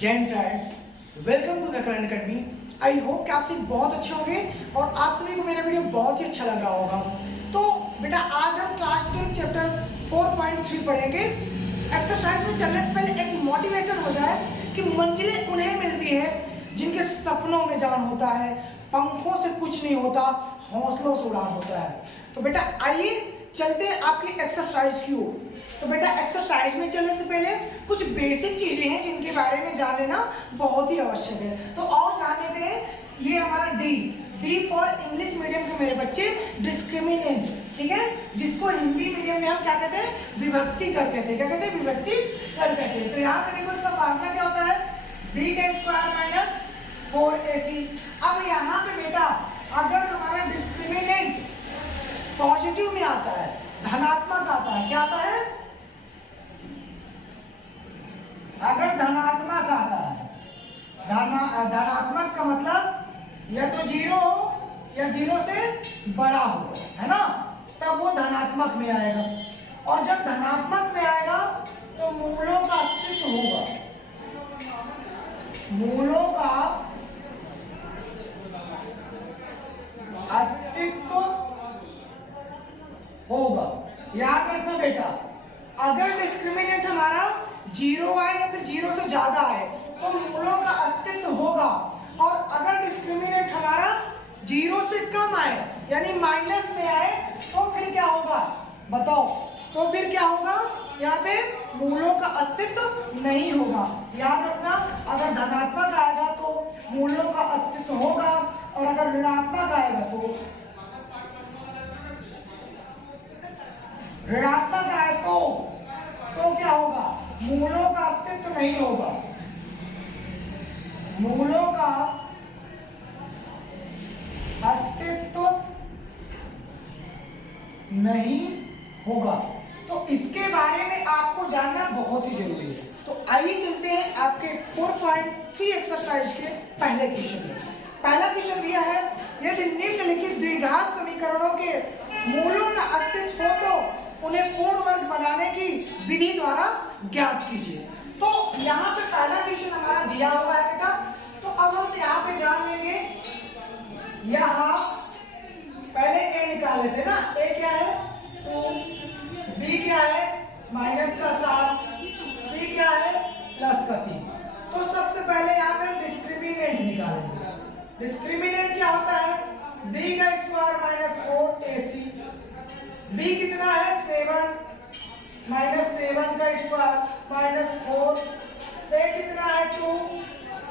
Jain friends, welcome to the current academy. I hope कि आप सभी बहुत अच्छे होंगे और आप सभी को मेरा वीडियो बहुत ही अच्छा लग रहा होगा। तो बेटा आज हम क्लास 10 चैप्टर 4.3 पढ़ेंगे। एक्सरसाइज में चलने से पहले एक मोटिवेशन हो जाए कि मंजिलें उन्हें मिलती है जिनके सपनों में जान होता है, पंखों से कुछ नहीं होता, हौसलों से उड़ान होता है। तो बेटा आइए चलते हैं आपकी एक्सरसाइज की ओर। तो बेटा एक्सरसाइज में चलने से पहले कुछ बेसिक चीजें हैं जिनके बारे में जान लेना बहुत ही आवश्यक है। तो और जान लेते हैं, ये हमारा डी फॉर इंग्लिश मीडियम के मेरे बच्चे डिस्क्रिमिनेंट, ठीक है, जिसको हिंदी मीडियम में हम क्या कहते हैं, विभक्ति कर कहते हैं। क्या कहते हैं? विभक्ति कर कहते हैं। तो यहाँ पे देखो इसका फार्मूला क्या होता है, b का स्क्वायर माइनस 4ac। अब यहाँ पे बेटा अगर हमारा डिस्क्रिमिनेंट पॉजिटिव में आता है, धनात्मक आता है, क्या आता है? अगर धनात्मक आता है, धनात्मक का मतलब या तो 0 हो या 0 से बड़ा हो, है ना, तब वो धनात्मक में आएगा। और जब धनात्मक में आएगा तो मूलों का अस्तित्व होगा, मूलों का अस्तित्व होगा। याद रखना बेटा, अगर डिस्क्रिमिनेंट हमारा 0 आए या फिर 0 से ज्यादा आए तो मूलों का अस्तित्व होगा। और अगर डिस्क्रिमिनेंट हमारा 0 से कम आए यानी माइनस में आए तो फिर क्या होगा बताओ? तो फिर क्या होगा? यहाँ पे मूलों का अस्तित्व नहीं होगा। याद रखना, अगर धनात्मक आएगा तो मूलों का अस्तित्व होगा और अगर ऋणात्मक आएगा तो ऋणात्मक आए तो क्या होगा? मूलों का अस्तित्व नहीं होगा, मूलों का अस्तित्व नहीं होगा। तो इसके बारे में आपको जानना बहुत ही जरूरी है। तो आइए चलते हैं आपके 4.3 एक्सरसाइज के पहले क्वेश्चन में। पहला क्वेश्चन दिया है, यदि निम्नलिखित द्विघात समीकरणों के मूलों का अस्तित्व हो तो उन्हें पूर्ण वर्ग बनाने की विधि द्वारा ज्ञात कीजिए। तो यहाँ पे पहला क्वेश्चन हमारा दिया हुआ है बेटा। तो अब हम यहाँ पे जान लेंगे, यहाँ पहले a निकाल लेते ना। a क्या है 2, b क्या है माइनस का 7, c क्या है प्लस का 3। तो सबसे पहले यहाँ पे डिस्क्रिमिनेंट निकालेंगे। डिस्क्रिमिनेंट क्या होता है? b का स्क्वायर माइनस 4ac। b कितना है 7 माइनस 7 का स्क्वायर माइनस 4। a कितना है 2,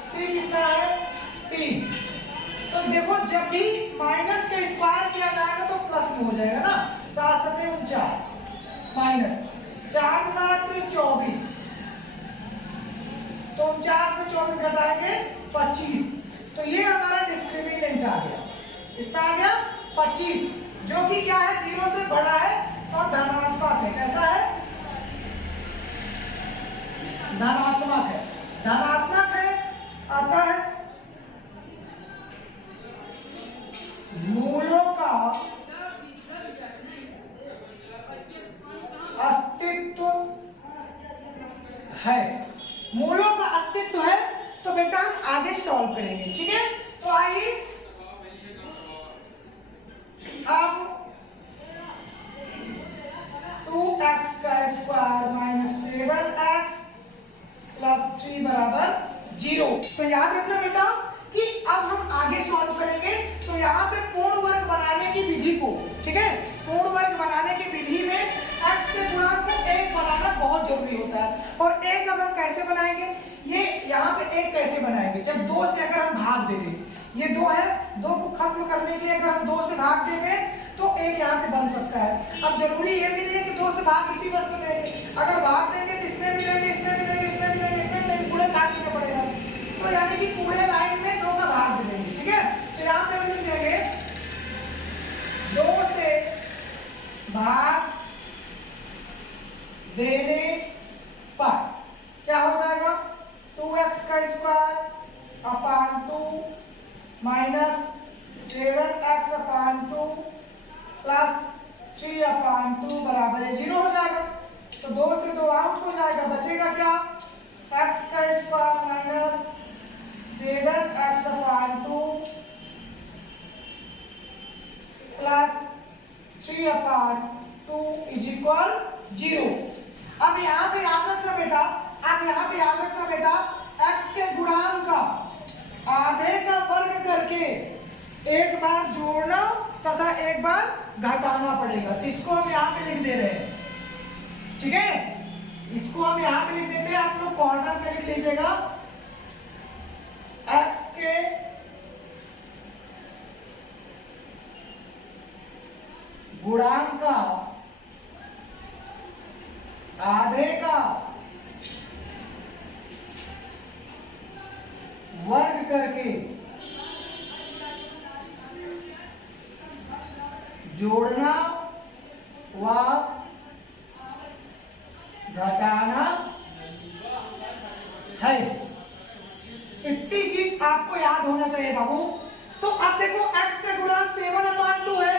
c कितना है 3। तो देखो जब भी माइनस का स्क्वायर किया जाएगा तो प्लस में हो जाएगा ना, 7 7 49 माइनस 4 गुना 24, तो 49 में 24 घटाएंगे 25। तो ये हमारा डिस्क्रिमिनेंट आ गया। कितना आ गया? 25, जो कि क्या है 0 से बड़ा है और धनात्मक है। कैसा है? धनात्मक है। धनात्मक है अतः मूलों का अस्तित्व है। मूलों का अस्तित्व है तो बेटा हम आगे सॉल्व करेंगे, ठीक है। तो आइए अब 2x का स्क्वायर माइनस 7x प्लस 3 बराबर 0। तो याद रखना बेटा कि अब हम आगे सॉल्व करेंगे। तो यहाँ पे पूर्ण वर्ग बनाने की विधि को, ठीक है, पूर्ण वर्ग बनाने की विधि में x के गुणांक को 1 बनाना बहुत जरूरी होता है। और 1 अब हम कैसे बनाएंगे? ये यहाँ पे 1 कैसे बनाएंगे? जब 2 से अगर हम भाग दे दें, ये 2 है, 2 को खत्म करने के लिए अगर हम 2 से भाग दे दें तो 1 यहाँ पे बन सकता है। अब जरूरी ये भी नहीं है कि 2 से भाग इसी बस में देंगे, अगर भाग देंगे तो इसमें भी देंगे, इसमें भी देंगे, इसमें भी देंगे, इसमें भी देंगे, पूरे भाग देना पड़ेगा। तो यानी कि पूरे लाइन में 2 का भाग दे देंगे, ठीक है। तो यहाँ पे हम लिख देंगे 2 से भाग देने पर क्या हो जाएगा? 2x का स्क्वायर अपान 2 माइनस 7x अपान 2 प्लस 3 अपान 2 बराबर है 0 हो जाएगा। तो 2 से 2 आउट हो जाएगा, बचेगा क्या? x का square minus 7x/2 plus 3/2 is equal 0। अब यहाँ पे याद रखना बेटा, x के गुणांक का आधे का वर्ग करके एक बार जोड़ना तथा एक बार घटाना पड़ेगा। तो इसको हम यहाँ पे लिख दे रहे हैं, ठीक है, इसको हम यहाँ पे लिख देते हैं, आप लोग कॉर्नर में लिख लीजिएगा। x के गुणांक का आधे का वर्ग करके जोड़ना व घटाना है। इतनी चीज आपको याद होना चाहिए बाबू। तो अब देखो x के गुणांक 7/2 है,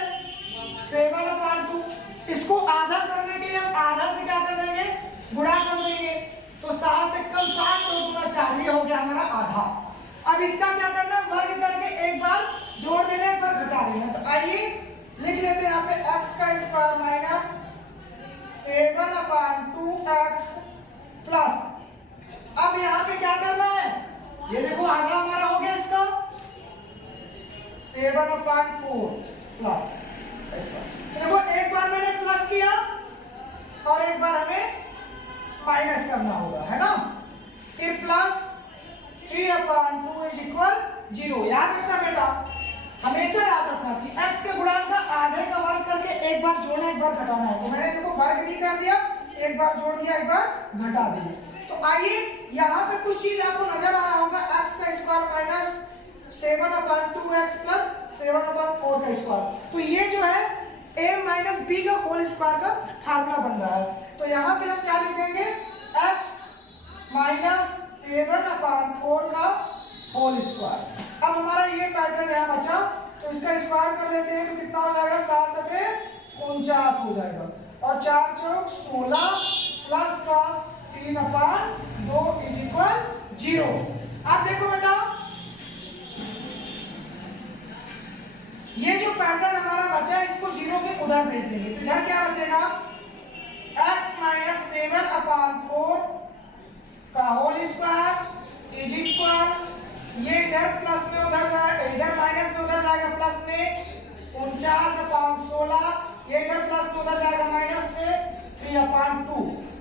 7/2, इसको आधा करने के लिए हम आधा से क्या कर देंगे, गुणा कर देंगे। तो 7 एकम 7, 2 गुना 4, ये हो गया हमारा आधा। अब इसका क्या करना, वर्ग करके एक बार जोड़ देना, एक बार घटा देना। तो आइए लिख लेते हैं यहाँ पे x का स्क्वायर माइनस 7/2x प्लस, अब यहाँ पे क्या करना है, ये देखो आधा हमारा हो गया इसका 7/4 प्लस। देखो एक बार मैंने प्लस किया और एक बार हमें माइनस करना होगा, है ना। फिर प्लस 3/2 इज इक्वल 0। याद रखना बेटा, हमेशा याद रखना कि x के गुणांक का आधे का वर्ग करके एक बार जोड़ना, एक बार घटाना है। तो मैंने देखो वर्ग भी कर दिया, एक बार जोड़ दिया, एक बार घटा दिया। तो आइए यहाँ पे कुछ चीज आपको नजर आ रहा होगा, x का स्क्वायर माइनस 7/2x प्लस 7/4 का स्क्वायर। तो ये जो है a माइनस b का होल स्क्वायर का फार्मूला बन रहा है। तो यहाँ पे हम क्या लिख देंगे, x माइनस 7/4 का होल स्क्वायर। अब हमारा ये पैटर्न यहाँ बचा, तो इसका स्क्वायर कर लेते हैं। तो कितना हो जाएगा, 7 7 49 हो जाएगा, और 4 चौक 16 प्लस का 3/2 इज इक्वल 0। अब देखो बेटा, ये जो पैटर्न हमारा बचा है इसको 0 के उधर भेज देंगे। तो इधर क्या बचेगा, x माइनस 7/4 का होल स्क्वायर इज इक्वल, ये इधर प्लस में उधर जाएगा, इधर माइनस में उधर जाएगा प्लस में 49/16, ये इधर प्लस में उधर जाएगा माइनस में 3/2।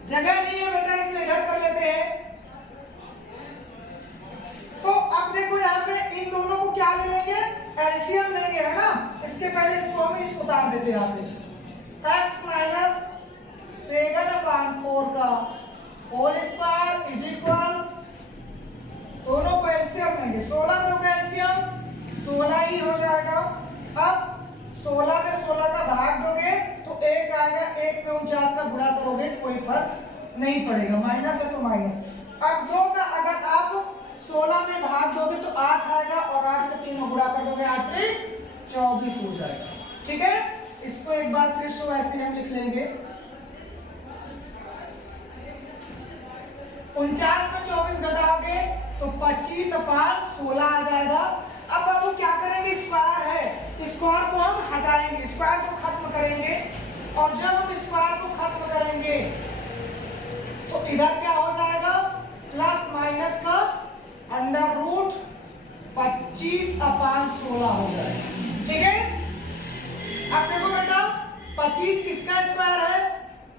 जगह नहीं है बेटा, इसलिए इधर कर लेते हैं। तो अब देखो यहाँ पे इन दोनों को क्या ले लेंगे, एलसीएम लेंगे, है ना। इसके पहले इसको हम उतार देते हैं यहाँ पे, x माइनस 7/4 का होल स्क्वायर इज इक्वल, दोनों को एलसीएम लेंगे, 16 दो का एलसीएम 16 ही हो जाएगा। अब 16 में 16 का भाग दोगे तो 1 आएगा, 1 में 49 का गुणा करोगे कोई फर्क नहीं पड़ेगा, माइनस है तो माइनस। अब 2 का अगर आप 16 में भाग दोगे तो 8 आएगा, और 8 का 3 में गुणा कर दोगे 8 3 24 हो जाएगा, ठीक है। इसको एक बार फिर से ऐसे हम लिख लेंगे, 49 में 24 घटाओगे तो 25/16 आ जाएगा। अब बाबू क्या करेंगे, स्क्वायर है, स्क्वायर को हम हटाएंगे, स्क्वायर को खत्म करेंगे, और जब हम स्क्वायर को खत्म करेंगे तो इधर क्या हो जाएगा, प्लस माइनस का अंडर रूट 25/16 हो जाएगा, ठीक है। अब देखो बेटा, 25 किसका स्क्वायर है,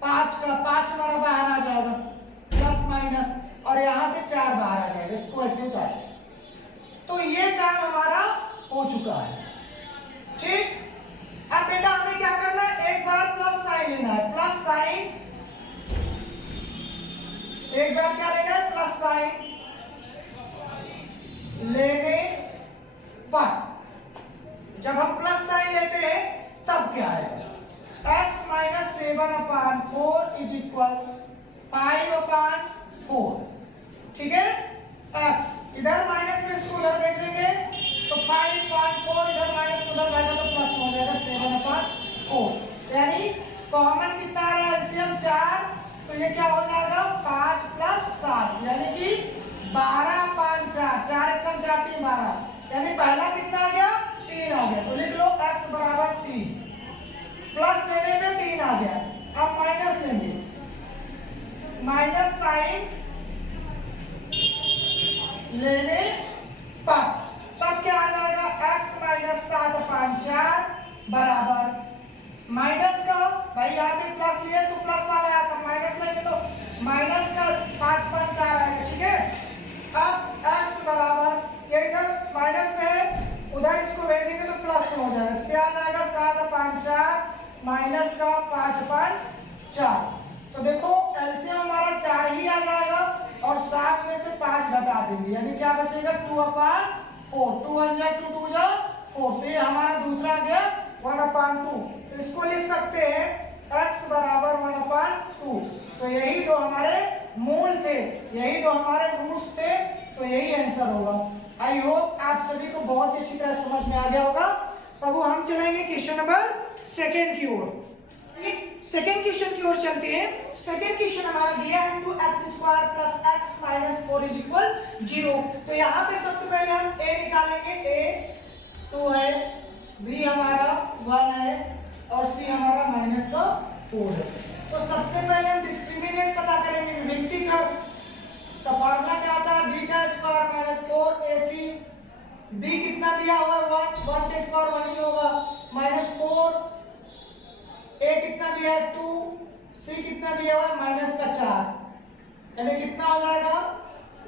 5 का, 5 हमारा बाहर आ जाएगा, प्लस माइनस, और यहां से 4 बाहर आ जाएगा, इसको ऐसे उतार। तो ये काम हमारा हो चुका है, ठीक। अब बेटा हमें क्या करना है, एक बार प्लस साइन लेना है, प्लस साइन, एक बार क्या लेना है, प्लस साइन लेने पर जब हम प्लस साइन लेते हैं तब क्या आएगा, x माइनस 7/4 इज इक्वल 5/4, ठीक है। x इधर माइनस में इसको उधर भेजेंगे तो 5/4 इधर माइनस में उधर जाएगा तो प्लस हो जाएगा 7/4, यानी कॉमन कितना आ रहा है, एलसीएम 4, तो ये क्या हो जाएगा 5 + 7, यानी कि 12/4, 4 एकम 4 3 12, यानी पहला कितना आ गया 3 आ गया, तो लिख लो x बराबर 3, प्लस लेने पे 3 आ गया, अब माइनस लेंगे, माइनस साइन लेने पर तब क्या आ जाएगा x माइनस 7/4 बराबर माइनस का, भाई यहाँ पे प्लस लिए तो प्लस वाला आया था, माइनस लेंगे तो माइनस का 5/4 आएगा, ठीक है। अब x बराबर ये इधर माइनस में है, उधर इसको भेजेंगे तो प्लस में हो जाएगा, तो क्या आ जाएगा 7/4 माइनस का 5/4, तो देखो एलसीएम हमारा 4 ही आ जाएगा और 7 में से 5 घटा देंगे, यानी क्या बचेगा 2/4, 2 1 जा 2 2 जा 4, तो ये हमारा दूसरा आ गया 1/2, इसको लिख सकते हैं x बराबर 1/2, तो यही दो हमारे मूल थे, यही दो हमारे रूट्स थे, तो यही आंसर होगा। आई होप आप सभी को बहुत ही अच्छी तरह समझ में आ गया होगा। अब हम चलेंगे क्वेश्चन नंबर सेकंड की ओर, सेकंड क्वेश्चन की ओर चलते हैं। सेकंड क्वेश्चन हमारा दिया है 2x² + x - 4 = 0, तो यहाँ पे सबसे पहले हम a निकालेंगे, a 2 है, b हमारा 1 है और c हमारा -4 है। तो सबसे पहले हम डिस्क्रिमिनेंट पता करेंगे, विभक्ति का फॉर्मूला क्या होता है, b का स्क्वायर -4 ac, b कितना दिया हुआ है 1, 1 का स्क्वायर 1 ही होगा, -4, a कितना दिया है 2, c कितना दिया हुआ है -4, यानी कितना हो जाएगा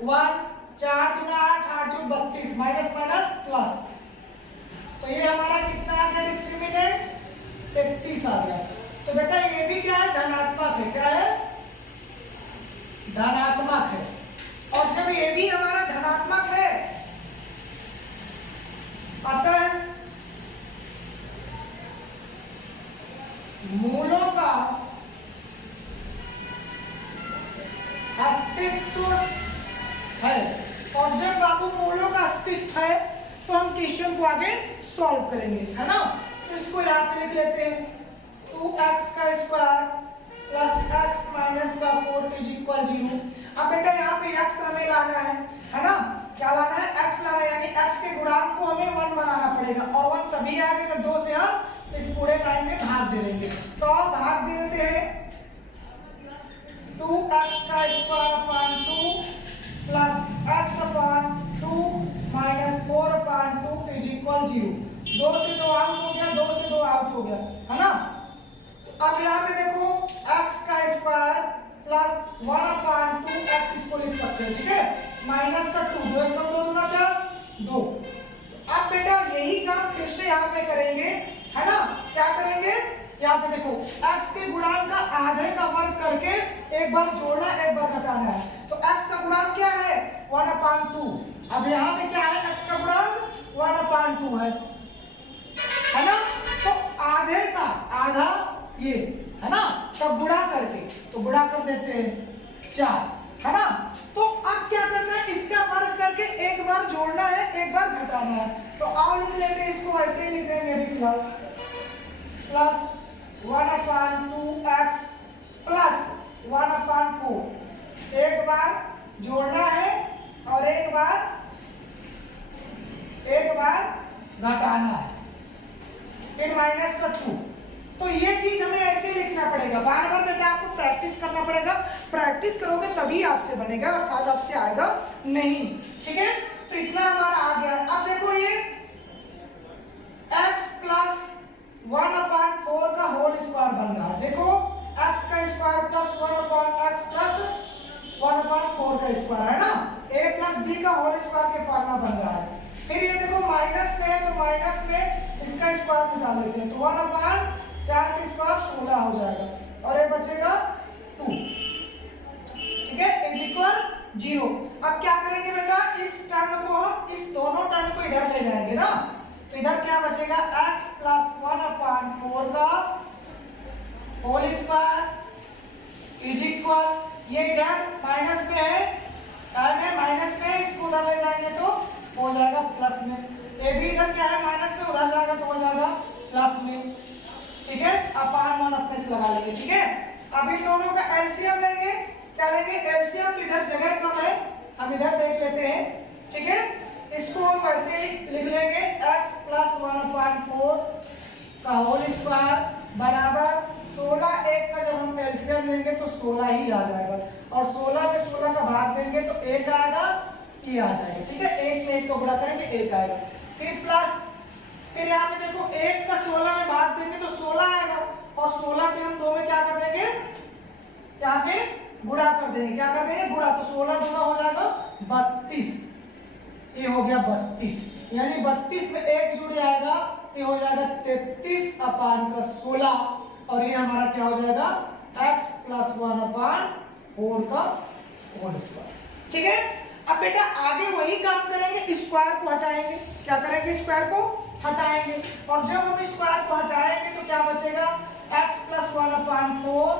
1 4 × 8 8 × 32 माइनस माइनस प्लस, तो ये हमारा कितना आ गया डिस्क्रिमिनेंट 33 आ गया। तो बेटा ये भी क्या है धनात्मक है, क्या है धनात्मक है, और जब ये भी हमारा धनात्मक है अतः मूलों का अस्तित्व है, और जब बाबू मूलों का अस्तित्व है तो हम क्वेश्चन को आगे सॉल्व करेंगे, है ना। तो इसको यहाँ पे लिख लेते हैं 2x² + x - 4 = 0। अब बेटा यहाँ पे x हमें लाना है ना, क्या लाना है x लाना है, यानी x के गुणांक को हमें 1 बनाना पड़ेगा, और 1 तभी आएगा जब 2 से हम इस पूरे लाइन में भाग दे देंगे। तो आप भाग दे देते हैं 2x² / 2 + x/2 - 4/2 = 0। 2 से 2 आउट हो गया, 2 से 2 आउट हो गया, है ना। तो अब यहाँ पे देखो x² + 1/2 x इसको लिख सकते हैं, ठीक है, -2, 2 × 2 = 4 2। तो अब बेटा यही काम फिर से यहाँ पे करेंगे, है ना। क्या करेंगे, यहाँ पे देखो x के गुणांक का आधे का वर्ग करके एक बार जोड़ना एक बार घटाना है, तो x का गुणांक क्या है 1/2, अब यहाँ पे क्या है x का गुणांक 1/2 है ना। तो आधे का आधा ये है ना, तब गुणा करके तो गुणा कर देते हैं 4, है ना। तो अब क्या करना है, इसका वर्ग करके एक बार जोड़ना है एक बार घटाना है, तो आओ लिख लेंगे इसको, ऐसे ही लिख देंगे अभी फिलहाल, प्लस 1/2x प्लस 1/4, एक बार जोड़ना है और एक बार घटाना है, फिर -2। तो ये चीज हमें ऐसे लिखना पड़ेगा, बार बार बेटा आपको प्रैक्टिस करना पड़ेगा, प्रैक्टिस करोगे तभी आपसे बनेगा और आज आपसे आएगा नहीं, ठीक है। तो इतना हमारा आ गया। अब देखो ये x + 1/4 का होल स्क्वायर बन रहा है, देखो x का स्क्वायर + 1/x + 1/4 का स्क्वायर, है ना, a + b का होल स्क्वायर के फॉर्मूला बन रहा है। फिर ये देखो माइनस में है तो माइनस में इसका स्क्वायर निकाल लेते हैं, तो 1/4 का स्क्वायर 16 हो जाएगा और ये बचेगा 2, ठीक है, = 0। अब क्या करेंगे बेटा, इस टर्म को हम इस दोनों टर्म को इधर ले जाएंगे ना, तो इधर क्या बचेगा x + 1/4 का होल स्क्वायर = ये इधर माइनस में है, माइनस में, इसको उधर ले जाएंगे तो हो जाएगा प्लस में, ये भी इधर क्या है माइनस में, उधर जाएगा तो हो जाएगा प्लस में, ठीक है। अपान 1 अपने से लगा लेंगे, ठीक है। अब इन दोनों का एलसीएम लेंगे, क्या लेंगे एलसीएम, तो इधर जगह कम है, हम इधर देख लेते हैं, ठीक है। इसको हम वैसे ही लिख लेंगे x प्लस 1/4 का होल स्क्वायर बराबर 16। एक का जब हम एलसीएम लेंगे तो 16 ही आ जाएगा, और 16 में 16 का भाग देंगे तो 1 आएगा, ये आ जाएगा। ठीक है, 1 में 1 को गुणा करेंगे 1 आएगा। फिर यहाँ पे देखो 1 का 16 में भाग देंगे तो 16 आएगा, और 16 के हम 2 में क्या कर देंगे, यहाँ पे गुणा कर देंगे। क्या कर देंगे, गुणा। तो 16 गुणा हो जाएगा 32, ये हो गया 32, यानी 32 में 1 जुड़ जाएगा तो ये हो जाएगा 33/16, और ये हमारा क्या हो जाएगा x प्लस 1/4 का होल स्क्वायर। ठीक है, अब बेटा आगे वही काम करेंगे, स्क्वायर को हटाएंगे। क्या करेंगे, स्क्वायर को हटाएंगे, और जब हम स्क्वायर को हटाएंगे तो क्या बचेगा, x plus 1/4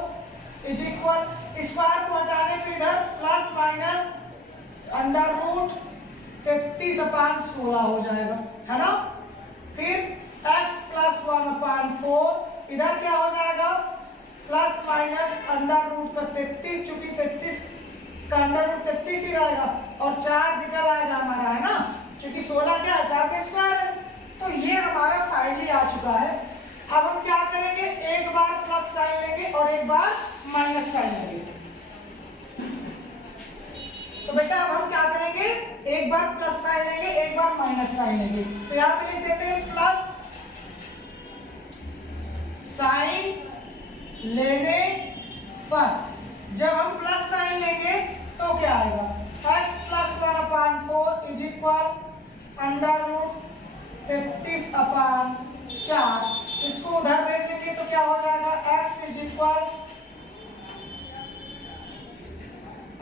is equal, square को हटाने पे इधर प्लस माइनस अंडर रूट 33/16 हो जाएगा, है ना। फिर x प्लस 1/4 इधर क्या हो जाएगा, प्लस माइनस अंडर रूट का 33, चूंकि 33 का अंडर रूट 33 ही रहेगा, और 4 निकल आएगा हमारा, है ना, क्योंकि 16 क्या है, 4 का स्क्वायर है। तो ये हमारा फाइनली आ चुका है। अब हम क्या करेंगे, एक बार प्लस साइन लेंगे और एक बार माइनस साइन लेंगे। तो बेटा अब हम क्या करेंगे, एक बार प्लस साइन लेंगे, एक बार माइनस साइन लेंगे। तो यहाँ पे लिख देते हैं प्लस साइन लेने पर, जब हम प्लस साइन लेंगे तो क्या आएगा, x plus 1/4 is equal under root 33/4। इसको उधर भेजेंगे तो क्या हो जाएगा, x is equal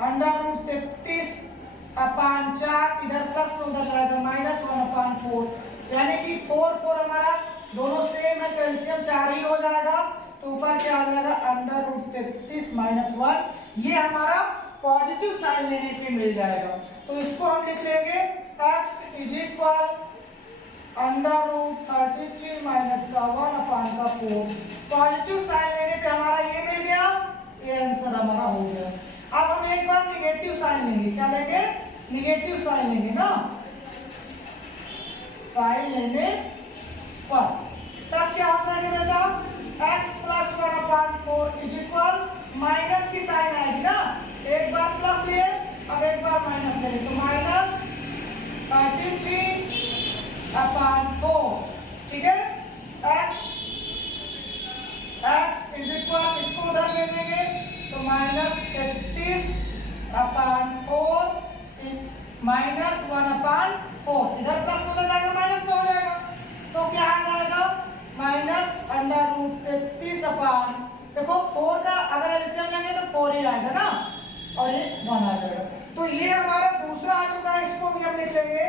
under root 33/4, इधर प्लस में उधर जाएगा माइनस 1/4, यानी कि 4 हमारा दोनों सेम है, कैल्शियम 4 ही हो जाएगा, तो ऊपर क्या आ जाएगा अंडर रूट 33 माइनस 1। ये हमारा पॉजिटिव साइन लेने पे मिल जाएगा, तो इसको हम लिख लेंगे x is equal under root 33 minus का 1/4। पॉजिटिव साइन लेने पे हमारा ये मिल गया, ये आंसर हमारा हो गया। अब हम एक बार निगेटिव साइन लेंगे, क्या लेंगे, निगेटिव साइन लेंगे ना, साइन लेने पर, तब क्या हो जाएगा बेटा, x plus 1/4 is equal minus की साइन आएगी ना, एक बार प्लस लिए अब एक बार माइनस ले, तो माइनस 33/4। ठीक है, x इज इक्वल, इसको उधर भेजेंगे तो माइनस 33/4 माइनस 1/4, इधर प्लस में हो जाएगा माइनस में हो जाएगा, तो क्या आ जाएगा माइनस अंडर रूट 33/, देखो 4 का अगर एलसीएम लेंगे तो 4 ही आएगा ना, और ये 1 आ जाएगा। तो ये हमारा दूसरा आ चुका है, इसको भी हम लिख लेंगे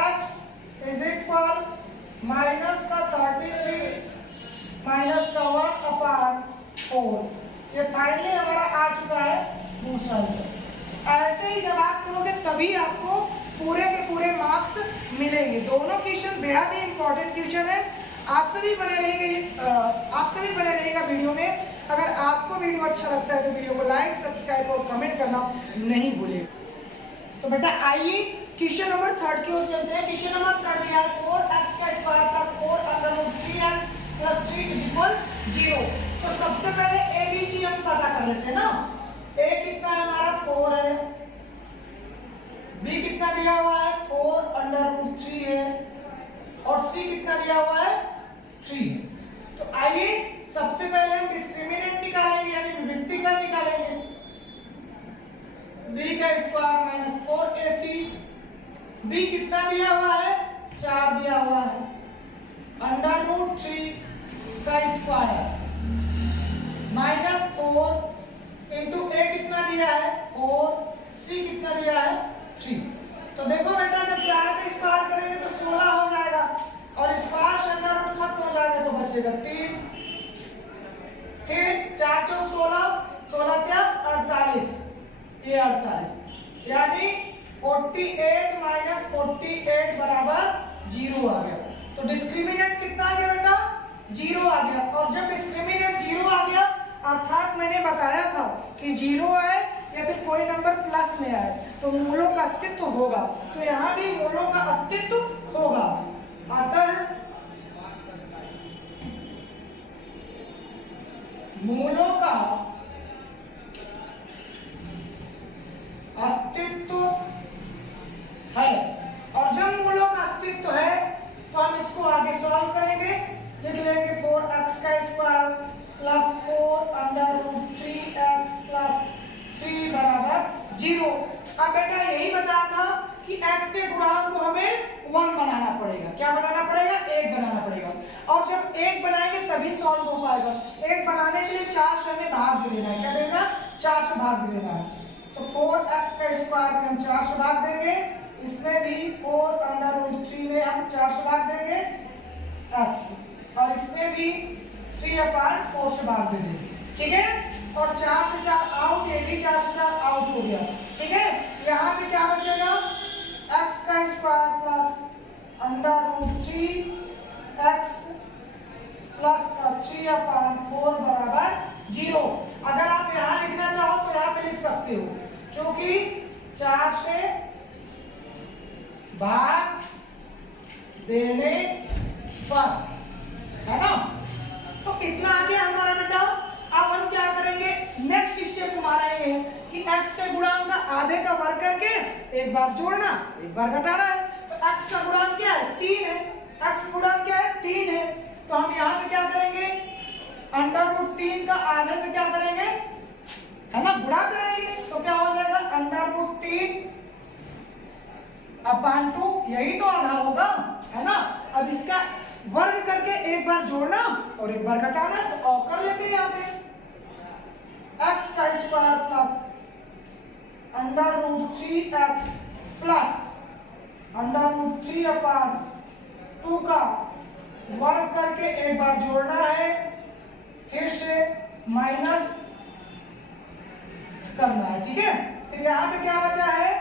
x इज इक्वल माइनस का 33 माइनस का 1/4। ये फाइनली हमारा आ चुका है दूसरा आंसर। ऐसे ही जब आप करोगे तभी आपको पूरे के पूरे मार्क्स मिलेंगे। दोनों क्वेश्चन बेहद ही इंपॉर्टेंट क्वेश्चन है। आप सभी बने रहिएगा वीडियो में। अगर आपको वीडियो अच्छा लगता है तो वीडियो को लाइक, सब्सक्राइब और कमेंट करना नहीं भूलिए। तो बेटा आइए क्वेश्चन नंबर 3 की ओर चलते हैं। क्वेश्चन नंबर 3 है 4x का square plus 4 under root 3x plus 3 is equal 0। तो सबसे पहले एबीसी हम पता कर लेते हैं ना। ए कितना है हमारा 4 है, बी कितना दिया हुआ है 4 अंडर रूट 3 है, और सी कितना दिया हुआ है 3 है। तो आइए सबसे पहले हम डिस्क्रिमिनेंट निकालेंगे, यानी विभक्तिकर निकालेंगे। b का स्क्वायर माइनस 4ac, b कितना दिया हुआ है 4 दिया हुआ है, अंडर रूट 3 का स्क्वायर माइनस 4 इंटू ए कितना दिया है 4, सी कितना दिया है 3। तो देखो बेटा जब 4 का स्क्वायर करेंगे तो 16 हो जाएगा, और स्क्वायर से अंडर रूट खत्म हो जाएगा तो बचेगा 3। फिर 4 चौक 16, 16 क्या 48, ये 48, यानी 48 माइनस 48 बराबर 0 आ गया। तो डिस्क्रिमिनेंट कितना आ गया बेटा 0 आ गया। और जब डिस्क्रिमिनेंट 0 आ गया अर्थात मैंने बताया था कि 0 है या फिर कोई नंबर प्लस में आए तो मूलों का अस्तित्व होगा। तो यहाँ भी मूलों का अस्तित्व होगा। अतः मूलों का अस्तित्व है। और जब मूलों का अस्तित्व है तो हम इसको आगे सॉल्व करेंगे। लिख लेंगे 4x का square plus 4 under root 3x plus 3 बराबर 0। अब बेटा यही बताया था कि x के गुणांक को हमें 1 बनाना पड़ेगा। क्या बनाना पड़ेगा? 1 बनाना पड़ेगा। और जब 1 बनाएंगे तभी सॉल्व हो पाएगा। 1 बनाने के लिए 4 से हमें भाग दे देना है। क्या देना? 4 से भाग दे देना है। तो 4x का स्क्वायर में हम 4 से भाग देंगे, इसमें भी 4 अंडर रूट 3 में हम 4 से भाग देंगे x, और इसमें भी 3/4 से भाग दे देंगे। ठीक है, और 4 से 4 आउट, ये भी 4 से 4 आउट हो गया। ठीक है, यहाँ पे क्या बचेगा? x का square plus under root 3x plus 3/4 बराबर 0। अगर आप यहाँ लिखना चाहो तो यहाँ पे लिख सकते हो, क्योंकि 4 से भाग देने पर, है ना। तो इतना आ गया हमारा बेटा। अब हम क्या करेंगे? नेक्स्ट स्टेप हमारा ये है कि x के गुणांक का आधे का वर्ग करके एक बार जोड़ना, एक बार घटाना है। तो x का गुणांक क्या है? 3 है। x गुणांक क्या है? 3 है। तो हम यहाँ पे क्या करेंगे? अंडर रूट 3 का आधे से क्या करेंगे? है ना, गुणा करेंगे। तो क्या हो जाएगा? अंडर रूट 3 अपॉन 2, यही तो आधा होगा, है ना। अब इसका वर्ग करके एक बार जोड़ना और एक बार घटाना। तो और कर लेते हैं यहाँ पे x का square plus under root 3x plus under root 3/2 का वर्ग करके एक बार जोड़ना है, फिर से माइनस करना है। ठीक है, फिर यहाँ पे क्या बचा है?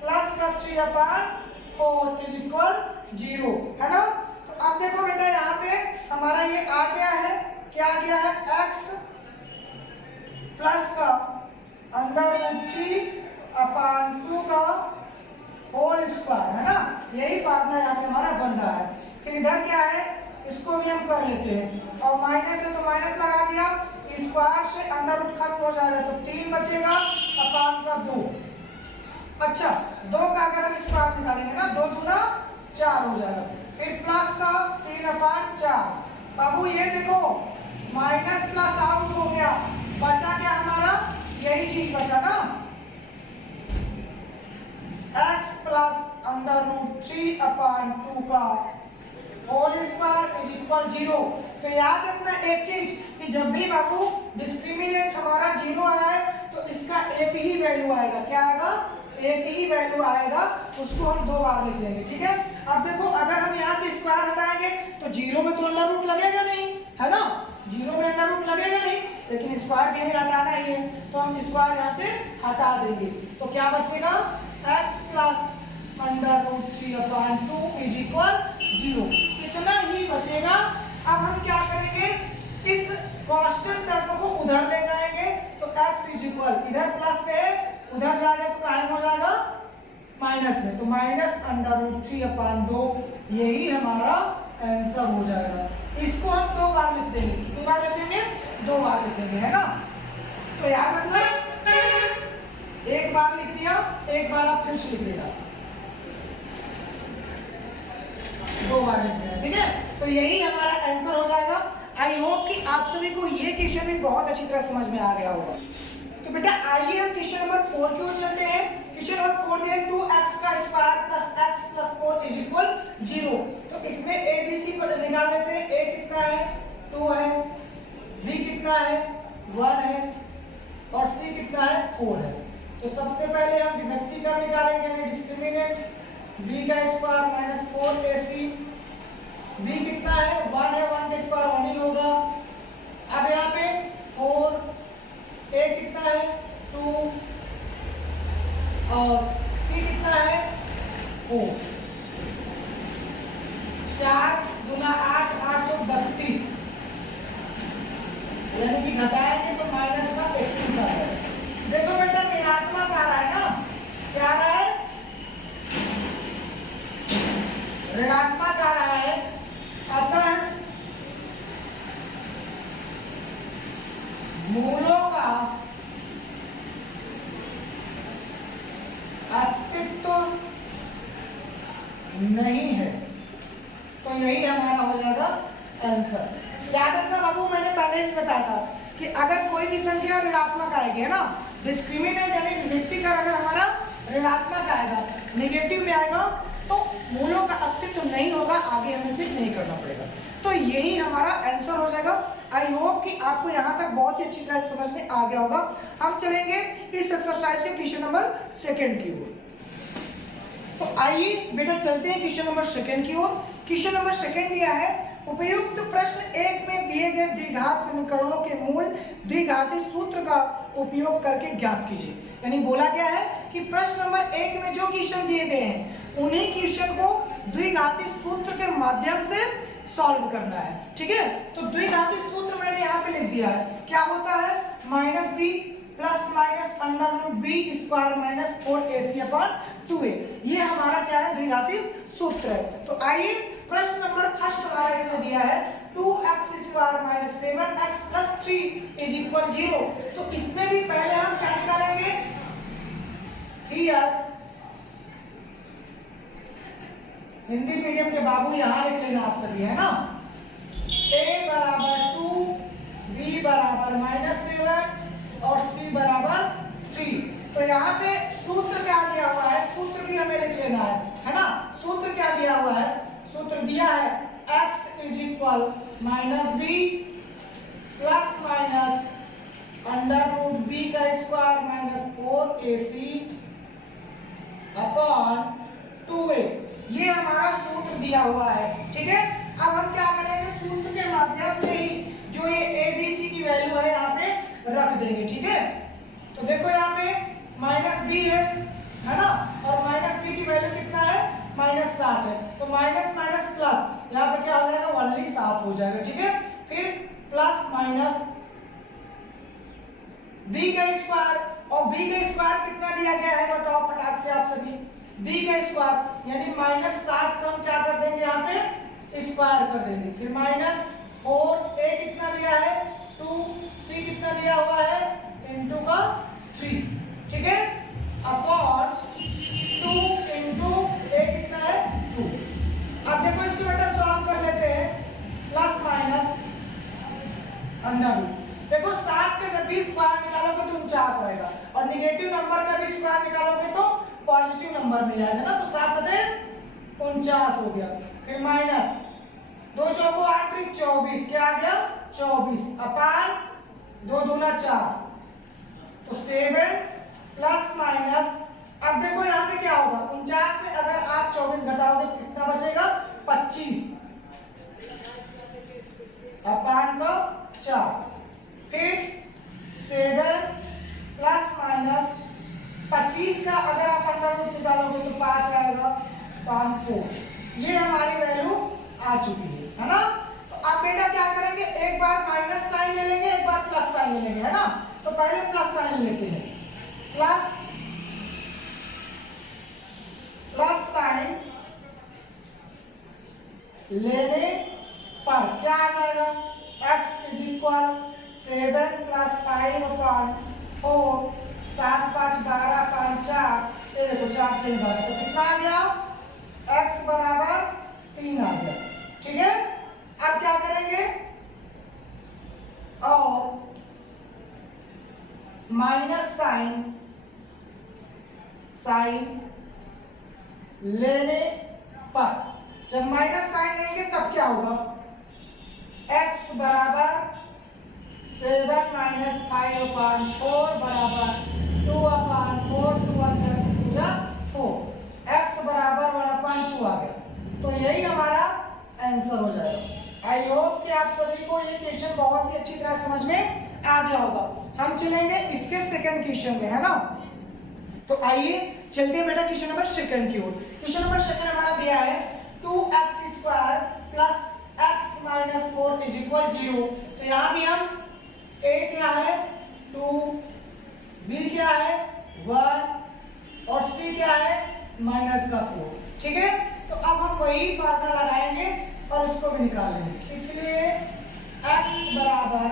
प्लस का 3/4 इज इक्वल 0, है ना। तो अब देखो बेटा, यहाँ पे हमारा ये आ गया है, क्या आ गया है? x प्लस का अंडर रूट 3/2 का होल स्क्वायर, है ना। यही फार्मूला यहाँ पे हमारा बन रहा है। फिर इधर क्या है? इसको भी हम कर लेते हैं, और माइनस है तो माइनस लगा दिया, स्क्वायर से अंडर रूट खत्म हो जाएगा तो 3 बचेगा अपॉन का 2। अच्छा, 2 का अगर हम स्क्वायर निकालेंगे ना, 2 दूना 4 हो जाएगा। फिर प्लस का 3/4। बाबू ये देखो, माइनस प्लस आउट हो गया, बचा क्या हमारा? यही चीज बचा ना, x प्लस अंडर रूट 3/2 का होल स्क्वायर इज इक्वल 0। तो याद रखना एक चीज कि जब भी बाबू डिस्क्रिमिनेंट हमारा 0 आया है तो इसका एक ही वैल्यू आएगा। क्या आएगा? एक ही वैल्यू आएगा, उसको हम 2 बार लिख लेंगे। ठीक है, अब देखो, अगर हम यहाँ से स्क्वायर हटाएंगे तो 0 में तो अंडर रूट लगेगा नहीं, है ना। 0 में अंडर रूट लगेगा नहीं, लेकिन स्क्वायर भी हमें हटाना ही है, तो हम स्क्वायर यहाँ से हटा देंगे। तो क्या बचेगा? x plus under root 3/2 is equal 0। इतना ही बचेगा। अब हम क्या करेंगे? इस कांस्टेंट टर्म को उधर ले जाएंगे, तो x इज इक्वल, इधर प्लस पे उधर जाएगा तो क्या हो जाएगा? माइनस में, तो माइनस अंडर रूट 3/2, यही हमारा आंसर हो जाएगा। इसको हम 2 बार लिख देंगे। कितनी बार लिख देंगे? 2 बार लिख देंगे, है ना। तो याद रखना, एक बार लिख दिया, एक बार आप फिर से लिख देगा, 2 बार लिख दिया। ठीक है, तो यही हमारा आंसर हो जाएगा। आई होप कि आप सभी को ये क्वेश्चन भी बहुत अच्छी तरह समझ में आ गया होगा। तो बेटा आइए हम क्वेश्चन नंबर 4 की ओर चलते हैं। क्वेश्चन नंबर 4 है 2x का square plus x plus 4 is equal 0। तो इसमें a b c पद निकाल लेते हैं। a कितना है? 2 है, b कितना है? 1 है, और c कितना है? 4 है। तो सबसे पहले हम विभक्ति क्रम निकालेंगे, यानी डिस्क्रिमिनेंट b का स्क्वायर माइनस 4ac। b कितना है? 1 है, 1 का स्क्वायर 1 ही होगा। अब यहाँ पे 4, a कितना है? 2, और c कितना है? 4। 4 गुना 8, 8 चौक 32, यानी कि घटाएंगे तो माइनस का 31 आ जाएगा। देखो बेटा, मैं यहाँ ऋणात्मक आ रहा है, अतः मूलों का अस्तित्व नहीं है। तो यही हमारा हो जाएगा आंसर। याद रखना बाबू, मैंने पहले ही बताया था कि अगर कोई भी संख्या ऋणात्मक आएगी, है ना, डिस्क्रिमिनेंट यानी विभक्तिकर अगर हमारा ऋणात्मक आएगा, नेगेटिव में आएगा, तो मूलों का अस्तित्व नहीं होगा, आगे हमें फिर नहीं करना पड़ेगा। तो यही हमारा आंसर हो जाएगा। आई होप कि आपको यहाँ तक बहुत ही अच्छी तरह समझ में आ गया होगा। हम चलेंगे इस एक्सरसाइज के क्वेश्चन नंबर 2 की ओर। तो आइए बेटा चलते हैं क्वेश्चन नंबर 2 की ओर। क्वेश्चन नंबर 2 दिया है, उपयुक्त प्रश्न 1 में दिए गए द्विघात समीकरणों के मूल द्विघाती सूत्र का उपयोग करके ज्ञात कीजिए। यानी बोला गया है कि प्रश्न नंबर 1 में जो क्वेश्चन दिए गए हैं उन्हीं क्वेश्चन को द्विघाती सूत्र के माध्यम से सॉल्व करना है। ठीक है, तो द्विघाती सूत्र मैंने यहाँ पे लिख दिया है। क्या होता है? -b plus minus under root B square minus 4ac/2a। ये हमारा क्या है? द्विघाती सूत्र है। तो आइए प्रश्न नंबर फर्स्ट हमारा इसमें दिया है 2x² माइनस 7x प्लस 3 = 0। तो इसमें भी पहले हम क्या निकालेंगे? हियर हिंदी मीडियम के बाबू यहाँ लिख लेना आप सभी, है ना। a बराबर 2, b बराबर -7 और c बराबर 3। तो यहाँ पे सूत्र क्या दिया हुआ है? सूत्र भी हमें लिख लेना है ना। सूत्र क्या दिया हुआ है? सूत्र दिया है x = -b plus minus under root b का स्क्वायर माइनस 4ac/2a। ये हमारा सूत्र दिया हुआ है। ठीक है, अब हम क्या करेंगे? सूत्र के माध्यम से ही जो ये a b c की वैल्यू है यहाँ पे रख देंगे। ठीक है, तो देखो यहाँ पे -b है ना, और -b की वैल्यू कितना है? -7 है। तो माइनस माइनस प्लस, यहाँ पे क्या हो जाएगा? ओनली 7 हो जाएगा। ठीक है, फिर प्लस माइनस b का स्क्वायर, और b का स्क्वायर कितना दिया गया है बताओ फटाक से आप सभी? b का स्क्वायर यानी -7 को हम क्या कर देंगे? यहाँ पे स्क्वायर कर देंगे। फिर माइनस, और a कितना दिया है? 2, c कितना दिया हुआ है? इनटू का 3। ठीक है, अपॉन 2 इनटू a कितना है? 2। अब देखो इसको बेटा सॉल्व कर लेते हैं। प्लस माइनस अंडर रूट, देखो 7 का जब भी स्क्वायर निकालोगे तो 49 आएगा, और नेगेटिव नंबर का भी स्क्वायर निकालोगे तो पॉजिटिव नंबर में आएगा ना। तो 7 × 49 हो गया। फिर माइनस 2 चौको 8 × 24, क्या आ गया? 24 अपान 2 दूना 4, तो 7 प्लस माइनस। अब देखो यहाँ पे क्या होगा? 49 में अगर आप 24 घटाओगे तो कितना बचेगा? 25 अपान का 4। फिर 7 प्लस माइनस 25 का अगर आप अंडर रूट निकालोगे तो 5 आएगा, 5 4। ये हमारी वैल्यू आ चुकी है ना। तो अब बेटा क्या करेंगे? एक बार माइनस साइन ले लेंगे, एक बार प्लस साइन ले लेंगे, है ना। तो पहले प्लस साइन लेते हैं। प्लस साइन लेने पर क्या आ जाएगा? x = 7 प्लस 5/4, 7 5 12 5 4, ये देखो 4 3 12, तो कितना आ गया? x बराबर 3 आ गया। ठीक है, अब क्या करेंगे? और माइनस साइन लेने पर, जब माइनस साइन लेंगे तब क्या होगा? x बराबर 7 - 5/4 बराबर 2/4, 2/4 x बराबर 1/2 आ गया। तो यही हमारा आंसर हो जाएगा। आई होप कि आप सभी को ये क्वेश्चन बहुत ही अच्छी तरह समझ में आ गया होगा। हम चलेंगे इसके सेकंड क्वेश्चन में, है ना। तो आइए चलते हैं बेटा क्वेश्चन नंबर 2 की ओर। क्वेश्चन नंबर 2 हमारा दिया है 2x² प्लस x माइनस 4 = 0। तो यहाँ भी हम a क्या है? 2, b क्या है? 1 और c क्या है? -4। ठीक है, तो अब हम वही फार्मूला लगाएंगे और उसको भी निकाल लेंगे। इसलिए x बराबर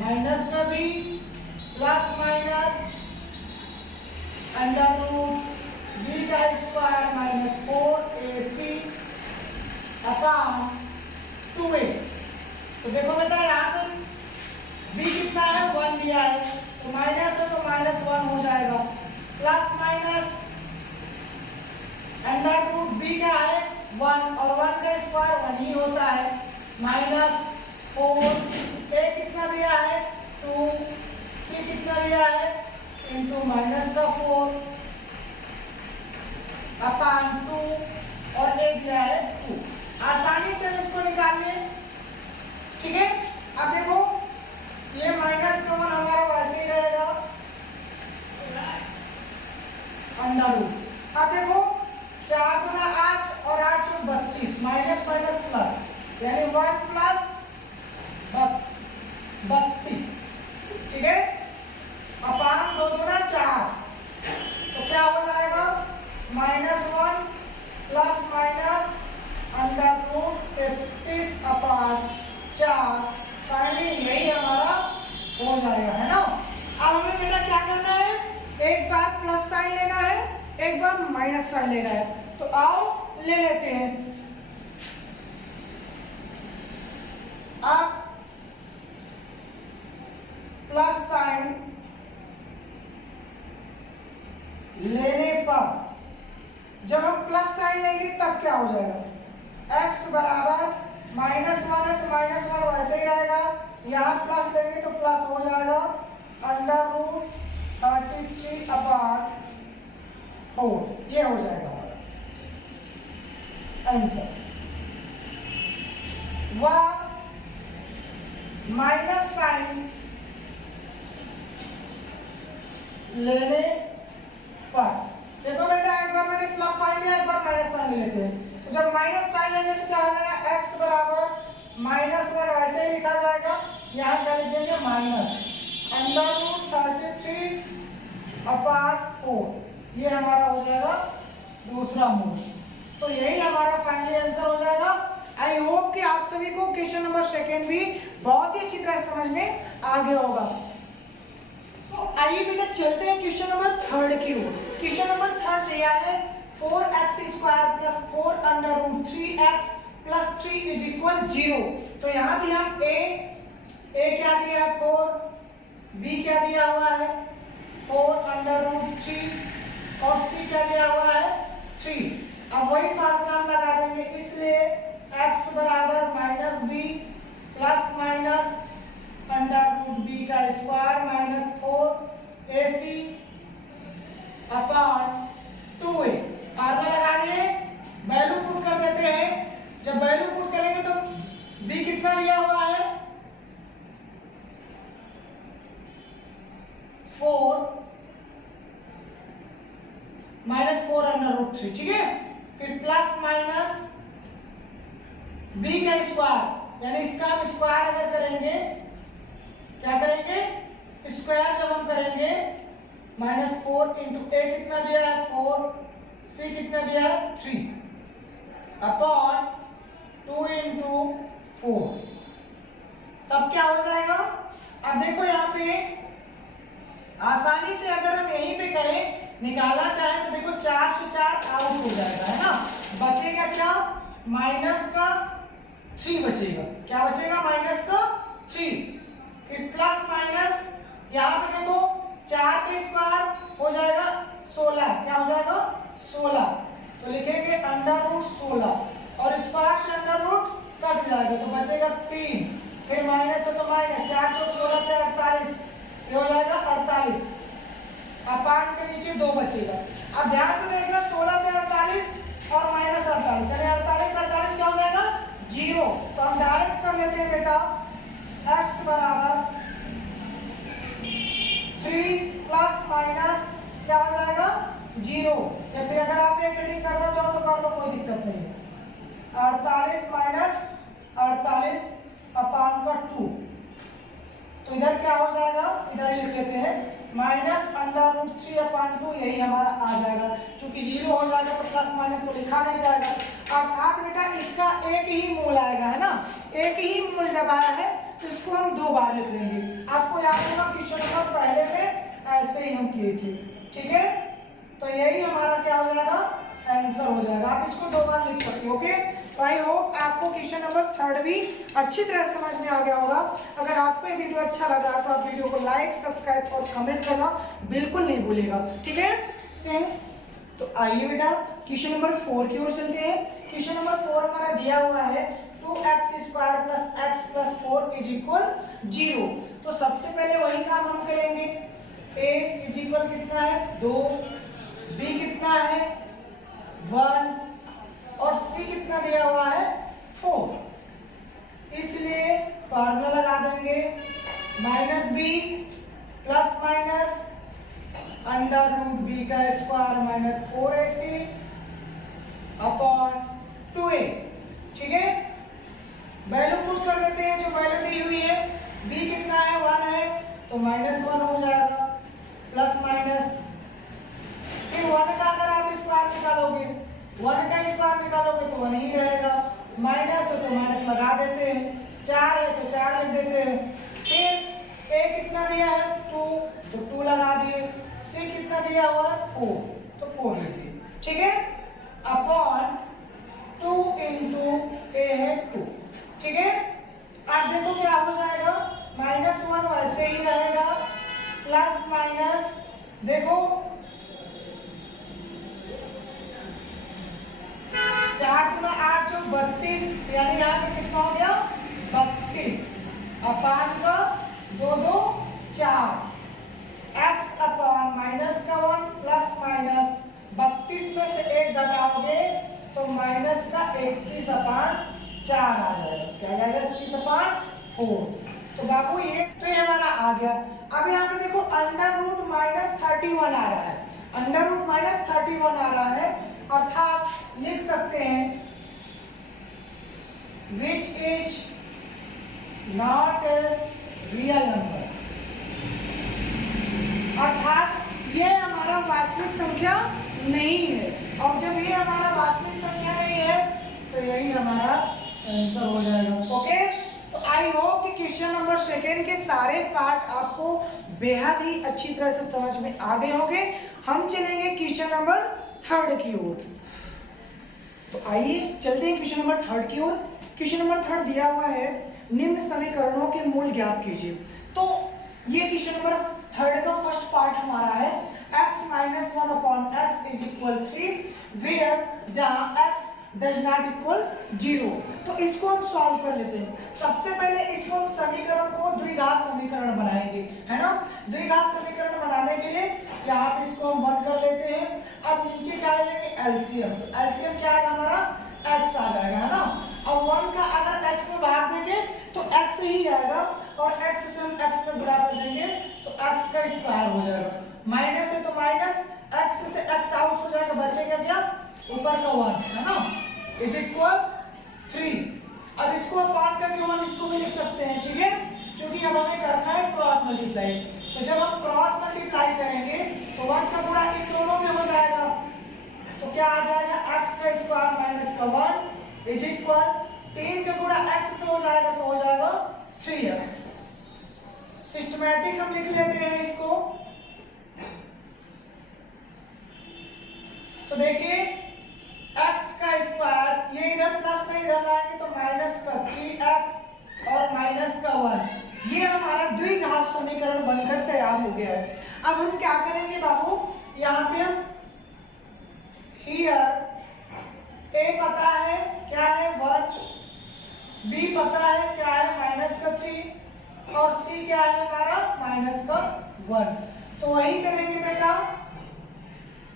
माइनस का b plus minus under root B का square minus 4ac upon 2a। तो देखो बेटा यहाँ पे b कितना है 1 दिया है, तो माइनस है तो माइनस 1 हो जाएगा, plus minus under root b क्या है 1 और 1 का स्क्वायर 1 ही होता है, माइनस 4 a कितना दिया है 2 c कितना दिया है इंटू माइनस का 4 अपॉन 2 और a दिया है 2। आसानी से हम इसको निकाल लें, ठीक है। अब देखो ये माइनस का 1 हमारा वैसे ही रहेगा अंडर रूट। अब देखो 4 गुना 8 और 8 चौक 32 माइनस माइनस प्लस यानी 1 प्लस 32, ठीक है, अपॉन 2 दूना 4, तो क्या हो जाएगा -1 plus minus under root 33 upon 4। Finally यही हमारा हो जाएगा, है ना। अब हमें बेटा क्या करना है, एक बार प्लस साइन लेना है, एक बार माइनस साइन लेना है, तो आओ ले लेते हैं। अब प्लस साइन लेने पर जब हम प्लस साइन लेंगे तब क्या हो जाएगा, x बराबर -1 है तो -1 वैसे ही रहेगा, यहाँ प्लस लेंगे तो प्लस हो जाएगा अंडर रूट 33 अपॉन 4, ये हो जाएगा हमारा आंसर। वह माइनस साइन लेने पर, देखो बेटा एक बार मैंने प्लस साइन लिया, एक बार माइनस साइन लेते हैं, तो जब माइनस साइन लेंगे तो क्या हो जाएगा x बराबर -1 वैसे ही लिखा जाएगा, यहाँ क्या लिख देंगे माइनस अंडर रूट 33 अपॉन 4, ये हमारा हो जाएगा दूसरा मूल। तो यही हमारा फाइनली आंसर हो जाएगा। आई होप कि आप सभी को क्वेश्चन नंबर 2 भी बहुत ही अच्छी तरह समझ में आ गया होगा। तो आइए बेटा चलते हैं क्वेश्चन नंबर 3 की ओर। क्वेश्चन नंबर 3 दिया है 4x² + 4 अंडर रूट 3x + 3 = 0। तो यहाँ भी हम a क्या दिया है 4, b क्या दिया हुआ है 4 अंडर रूट 3 और c क्या दिया हुआ है 3। अब वही फार्मूला हम लगा देंगे, इसलिए x बराबर -b plus minus under root b का square minus 4ac upon 2a। Formula लगा दिए, वैल्यू पुट कर देते हैं। जब वैल्यू पुट करेंगे तो b कितना दिया हुआ है 4 -4 अंडर रूट 3, ठीक है। फिर प्लस माइनस b का स्क्वायर, यानी इसका हम स्क्वायर अगर करेंगे, क्या करेंगे स्क्वायर जब हम करेंगे -4 इंटू a कितना दिया है 4, c कितना दिया है 3 अपॉन 2 इंटू 4, तब क्या हो जाएगा। अब देखो यहाँ पे आसानी से अगर हम यहीं पे करें निकालना चाहे तो देखो 4 से 4 आउट हो जाएगा, है ना। बचेगा क्या माइनस का 3 बचेगा, क्या बचेगा माइनस का 3। फिर प्लस माइनस यहाँ पे देखो 4 का स्क्वायर हो जाएगा 16, क्या हो जाएगा 16, तो लिखेंगे अंडर रूट 16 और स्क्वायर से अंडर रूट कट जाएगा तो बचेगा 3। फिर माइनस है तो माइनस 4 चौक 16 पे 48, ये हो जाएगा 48, अपान के नीचे 2 बचेगा। अब ध्यान से देखना 16 पे 48 और माइनस 48 यानी 48 क्या हो जाएगा 0। तो हम डायरेक्ट कर लेते हैं बेटा x बराबर 3 प्लस माइनस क्या हो जाएगा 0, या फिर अगर आप एक एडिंग करना चाहो तो कर लो, कोई दिक्कत नहीं है। 48 माइनस 48 अपान का 2, तो इधर क्या हो जाएगा, इधर ही लिख लेते हैं माइनस अंडर रूट 3/2, यही हमारा आ जाएगा। क्योंकि 0 हो जाएगा तो प्लस माइनस तो लिखा नहीं जाएगा। अर्थात बेटा इसका एक ही मूल आएगा, है ना। एक ही मूल जब आया है तो इसको हम 2 बार लिख लेंगे। आपको याद होगा क्वेश्चन नंबर पहले में ऐसे ही हम किए थे, ठीक है। तो यही हमारा क्या हो जाएगा, आंसर हो जाएगा। आप इसको 2 बार लिख सकते हो, ओके। तो आई होप आपको क्वेश्चन नंबर 3 भी अच्छी तरह समझ में आ गया होगा। अगर आपको ये वीडियो अच्छा लगा तो आप वीडियो को लाइक, सब्सक्राइब और कमेंट करना बिल्कुल नहीं भूलेगा, ठीक है। तो आइए बेटा क्वेश्चन नंबर 4 की ओर चलते हैं। क्वेश्चन नंबर 4 हमारा दिया हुआ है 2x² + x + 4 = 0। तो सबसे पहले वही काम हम करेंगे। a = कितना है 2, b कितना है 1 और c कितना दिया हुआ है 4। इसलिए फार्मूला लगा देंगे -b plus minus under root b का स्क्वायर -4ac अपॉन 2a, ठीक है। वैल्यू पुट कर देते हैं जो वैल्यू दी हुई है। b कितना है 1 है तो -1 हो जाएगा प्लस माइनस, फिर 1 का अगर आप स्क्वायर निकालोगे 1 का स्क्वायर निकालोगे तो 1 ही रहेगा, माइनस है तो माइनस लगा देते हैं, 4 है तो 4 लिख देते हैं। फिर a कितना दिया है 2 तो 2 लगा दिए, c कितना दिया हुआ है 4 तो 4 लिख दिए, ठीक है। अपॉन 2 × a है 2, ठीक है। अब देखो क्या हो जाएगा, -1 वैसे ही रहेगा प्लस माइनस, देखो 4 × 8 जो 32, यानी यहाँ पे कितना हो गया 32 अपान का 2 2 4 x अपॉन -1 प्लस माइनस 32 में से 1 घटाओगे तो माइनस का 31/4 आ जाएगा। क्या जाएगा 31/4। तो बाबू ये हमारा आ गया। अब यहाँ पे देखो अंडर रूट -31 आ रहा है, अंडर रूट -31 आ रहा है, अर्थात लिख सकते हैं which is not a real number, अर्थात ये हमारा वास्तविक संख्या नहीं है। और जब ये हमारा वास्तविक संख्या नहीं है तो यही हमारा आंसर हो जाएगा, ओके। तो आई होप कि क्वेश्चन नंबर 2 के सारे पार्ट आपको बेहद ही अच्छी तरह से समझ में आ गए होंगे। हम चलेंगे क्वेश्चन नंबर 3 की ओर। तो आइए चलते हैं क्वेश्चन नंबर 3 की ओर। क्वेश्चन नंबर 3 दिया हुआ है निम्न समीकरणों के मूल ज्ञात कीजिए। तो ये क्वेश्चन नंबर 3 का फर्स्ट पार्ट हमारा है x - 1/x = 3 वेयर जहां x डज नॉट इक्वल 0। तो इसको हम सॉल्व कर लेते हैं। सबसे पहले इसको हम समीकरण को द्विघात समीकरण बनाएंगे, है ना। द्विघात समीकरण बनाने के लिए यहाँ पे इसको हम 1 कर लेते हैं। अब नीचे क्या लेंगे एलसीएम, तो एलसीएम क्या आएगा हमारा x आ जाएगा, है ना। अब 1 का अगर x में भाग देंगे तो x ही आएगा और x से हम x में गुणा कर देंगे तो x का स्क्वायर हो जाएगा, माइनस है तो माइनस, x से x आउट हो जाएगा, बचेगा क्या ऊपर का 1, है ना, = 3। अब इसको अपान करके 1 इसको भी लिख सकते हैं, ठीक है, क्योंकि अब हमें करना है क्रॉस मल्टीप्लाई। तो जब हम क्रॉस मल्टीप्लाई करेंगे तो 1 का गुणा इन दोनों में हो जाएगा, तो क्या आ जाएगा x का स्क्वायर माइनस का 1 = 3 का गुणा x से हो जाएगा तो हो जाएगा 3x। सिस्टमैटिक हम लिख लेते हैं इसको। तो देखिए x का स्क्वायर, ये इधर प्लस में इधर लाएंगे तो माइनस का 3x और माइनस का 1, ये हमारा द्विघात समीकरण बनकर तैयार हो गया है। अब हम क्या करेंगे बाबू, यहाँ पे हम हियर a पता है क्या है 1, b पता है क्या है -3 और c क्या है हमारा -1। तो वही करेंगे बेटा,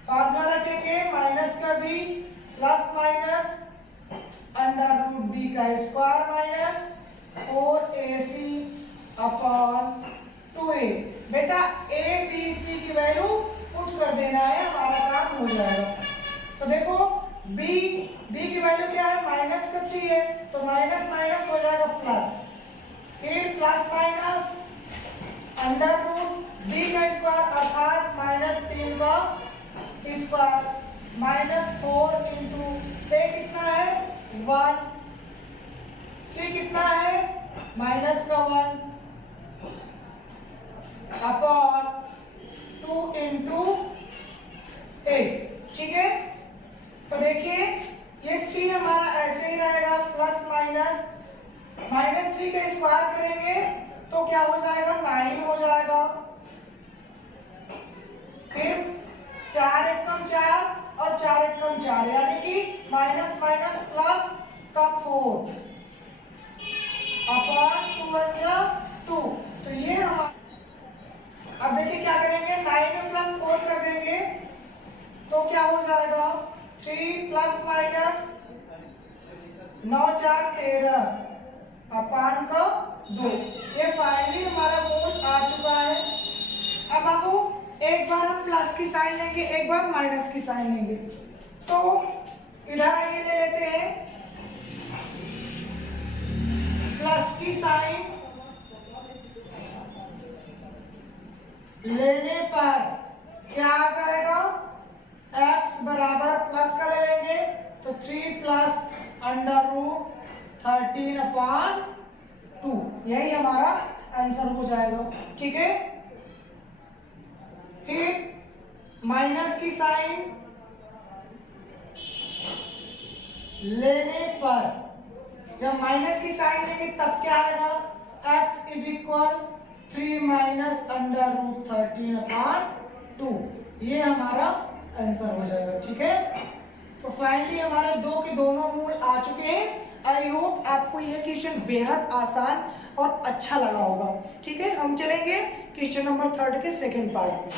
फॉर्मूला रखेंगे -b plus minus under root b का square minus 4ac upon 2a। बेटा a b c की वैल्यू पुट कर देना है, हमारा काम हो जाएगा। तो देखो b की वैल्यू क्या है -3 है तो माइनस माइनस हो जाएगा प्लस, फिर plus minus under root B का स्क्वायर अर्थात -3 का स्क्वायर -4 इंटू ए कितना है 1, सी कितना है -1 अपॉन 2 इंटू ए। ठीक है, तो देखिए ये 3 हमारा ऐसे ही रहेगा, प्लस माइनस -3 का स्क्वायर करेंगे तो क्या हो जाएगा 9 हो जाएगा, फिर 4 एकम 4 और 4 एकम 4 यानी कि माइनस माइनस प्लस का 4 अपॉन 2 तो ये हमारा, अब देखिए क्या करेंगे 9 में प्लस 4 कर देंगे तो क्या हो जाएगा 3 प्लस माइनस 9 4 13 अपान का 2। ये फाइनली हमारा मूल आ चुका है। अब आपको एक बार हम प्लस की साइन लेंगे, एक बार माइनस की साइन लेंगे, तो इधर ये ले लेते हैं प्लस की साइन लेने पर क्या आ जाएगा x बराबर प्लस का ले लेंगे तो 3 प्लस अंडर रूट 13 अपॉन 2, यही हमारा आंसर हो जाएगा। ठीक है, फिर माइनस की साइन लेने पर, जब माइनस की साइन लेंगे तब क्या आएगा x is equal 3 minus under root 13 upon 2, ये हमारा आंसर हो जाएगा। ठीक है, तो फाइनली हमारे दो के दोनों मूल आ चुके हैं। आई होप आपको ये क्वेश्चन बेहद आसान और अच्छा लगा होगा। ठीक है, हम चलेंगे क्वेश्चन नंबर 3 के सेकंड पार्ट में।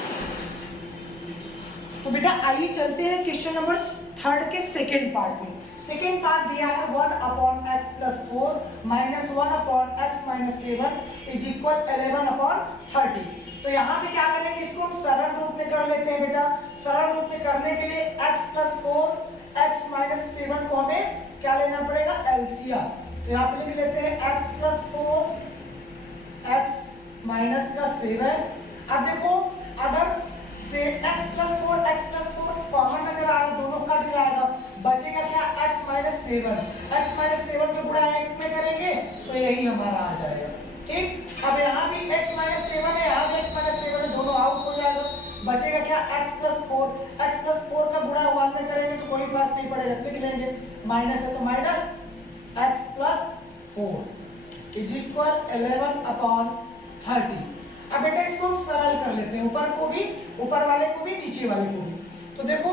तो बेटा आइए चलते हैं क्वेश्चन नंबर 3 के सेकंड पार्ट में। सेकंड पार्ट दिया है 1 upon x plus 4 minus 1 upon x minus 7 is equal 11 upon 30। तो यहाँ पे क्या करेंगे, इसको हम सरल रूप में कर लेते हैं बेटा। सरल रूप में करने के लिए x प्लस 4 x माइनस 7 को हमें क्या लेना पड़ेगा एलसीएम। तो यहाँ पे लिख लेते हैं x प्लस 4 x माइनस का 7। अब देखो अगर से x प्लस 4 कॉमन नजर आ रहा है, दोनों कट जाएगा, बचेगा क्या x माइनस 7 के गुणा 1 में करेंगे तो यही हमारा आ जाएगा। ठीक, अब यहाँ भी x माइनस 7 है, यहाँ भी x माइनस 7 है, दोनों आउट हो जाएगा, बचेगा क्या x प्लस 4 का गुणा 1 में करेंगे तो कोई फर्क नहीं पड़ेगा, लिख लेंगे माइनस है तो minus x plus 4 is equal 11 upon 30। अब बेटा इसको हम सरल कर लेते हैं, ऊपर वाले को भी नीचे वाले को भी। तो देखो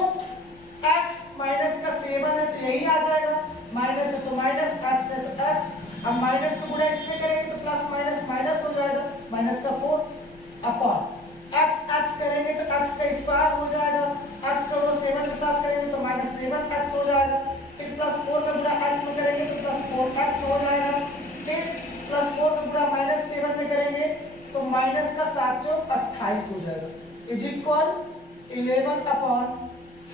x माइनस का 7 है तो यही आ जाएगा, माइनस है तो माइनस, x है तो x, अब माइनस का गुणा इसमें करेंगे तो प्लस माइनस माइनस हो जाएगा, माइनस का 4 अपॉन x करेंगे तो x का स्क्वायर हो जाएगा, x का गुणा 7 के साथ करेंगे तो माइनस 7x हो जाएगा, फिर प्लस 4 का गुणा x में करेंगे तो प्लस 4x हो जाएगा, फिर प्लस 4 का गुणा माइनस 7 में करेंगे तो माइनस का 7 चौक 28 हो जाएगा इज इक्वल 11 अपॉन